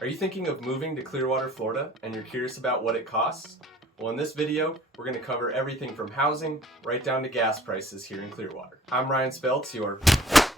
Are you thinking of moving to Clearwater, Florida, and you're curious about what it costs? Well, in this video, we're going to cover everything from housing right down to gas prices here in Clearwater. I'm Ryan Speltz, your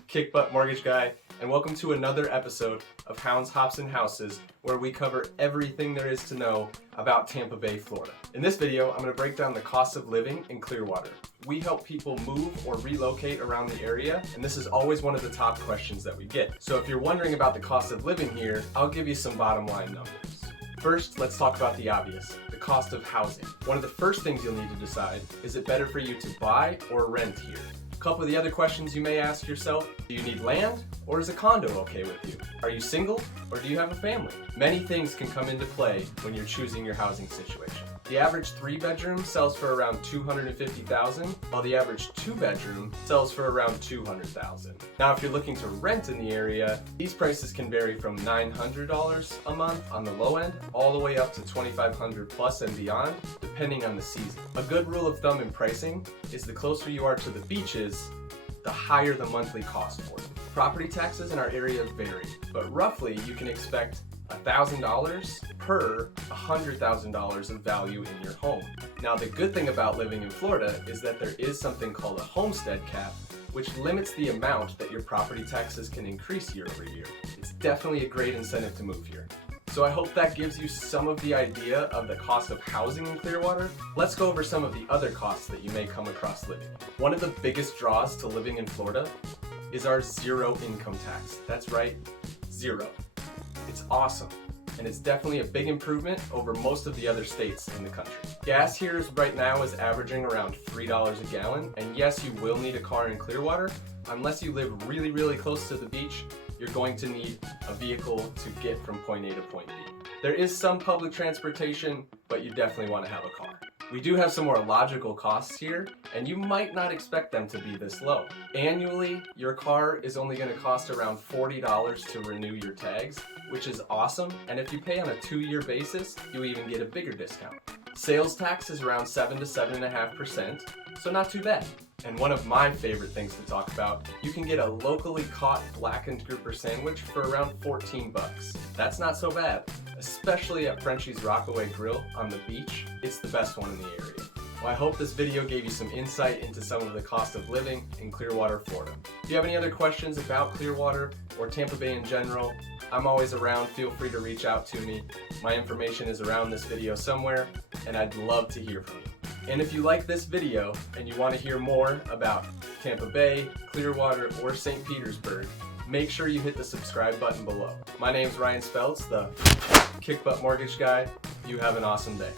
kick butt mortgage guy, and welcome to another episode of Hounds, Hops, and Houses, where we cover everything there is to know about Tampa Bay, Florida. In this video, I'm going to break down the cost of living in Clearwater. We help people move or relocate around the area, and this is always one of the top questions that we get. So if you're wondering about the cost of living here, I'll give you some bottom line numbers. First, let's talk about the obvious, the cost of housing. One of the first things you'll need to decide, is it better for you to buy or rent here? A couple of the other questions you may ask yourself: do you need land, or is a condo okay with you? Are you single, or do you have a family? Many things can come into play when you're choosing your housing situation. The average 3-bedroom sells for around $250,000, while the average 2-bedroom sells for around $200,000. Now, if you're looking to rent in the area, these prices can vary from $900 a month on the low end, all the way up to $2,500 plus and beyond, depending on the season. A good rule of thumb in pricing is the closer you are to the beaches, the higher the monthly cost for you. Property taxes in our area vary, but roughly you can expect $1,000 per $100,000 of value in your home. Now, the good thing about living in Florida is that there is something called a homestead cap, which limits the amount that your property taxes can increase year over year. It's definitely a great incentive to move here. So I hope that gives you some of the idea of the cost of housing in Clearwater. Let's go over some of the other costs that you may come across living. One of the biggest draws to living in Florida is our zero income tax. That's right, zero. It's awesome, and it's definitely a big improvement over most of the other states in the country. Gas here right now is averaging around $3 a gallon, and yes, you will need a car in Clearwater. Unless you live really close to the beach, you're going to need a vehicle to get from point A to point B. There is some public transportation, but you definitely want to have a car. We do have some more logical costs here, and you might not expect them to be this low. Annually, your car is only going to cost around $40 to renew your tags, which is awesome, and if you pay on a 2-year basis, you even get a bigger discount. Sales tax is around 7 to 7.5%, so not too bad. And one of my favorite things to talk about, you can get a locally caught blackened grouper sandwich for around 14 bucks. That's not so bad, especially at Frenchie's Rockaway Grill on the beach. It's the best one in the area. Well, I hope this video gave you some insight into some of the cost of living in Clearwater, Florida. If you have any other questions about Clearwater or Tampa Bay in general, I'm always around. Feel free to reach out to me. My information is around this video somewhere, and I'd love to hear from you. And if you like this video and you want to hear more about Tampa Bay, Clearwater, or St. Petersburg, make sure you hit the subscribe button below. My name's Ryan Speltz, the Kick Butt Mortgage Guy. You have an awesome day.